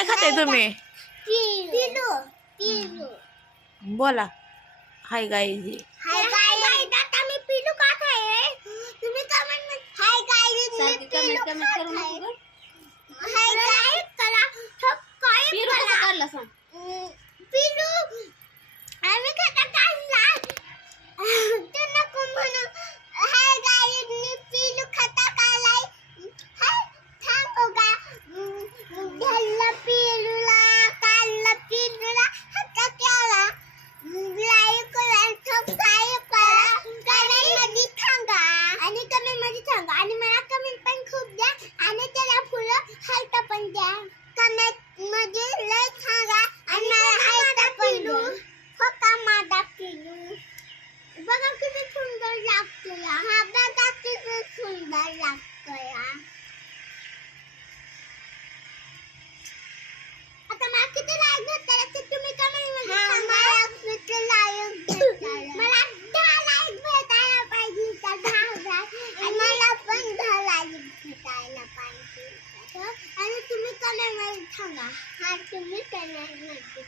काय खाताय तुम्ही? पिलू पिलू बोला. हाय गाईजी. हाय गाइस आता मी पिलू का खाय तुम्ही कमेंट मध्ये हाय गाइस मी पिलू कमेंट हाय गाइस करा सबस्क्राइब पिलू कसं काढलं सांग. पिलू आम्ही खाता काढला ते नको म्हणू हाय गाइस मी पिलू खाता काढलाय हाय थांबो का घालला पिलूला काढला पिलूला हाता केला लाईक आणि सबस्क्राइब करा कमेंट मध्ये सांगा आणि कमेंट मध्ये सांगा आणि मला कमेंट पण खूप द्या आणि त्याला फुलं हार्ट पण द्या कमेंट मध्ये लय सांगा आणि मला हार्ट पण द्या हो का माझा पिलू बघा किती सुंदर लागतो हा बघा किती सुंदर लागतो आता मला किती लाईक भेटतात ते तुम्ही कमेंट मध्ये सांगा मला किती लाईक भेटतात मला 10 लाईक भेटायला पाहिजे तर 10,000 आणि मला पण 10 लाईक भेटायला पाहिजे आणि तुम्ही कमेंट मध्ये सांगा हा तुम्ही कमेंट मध्ये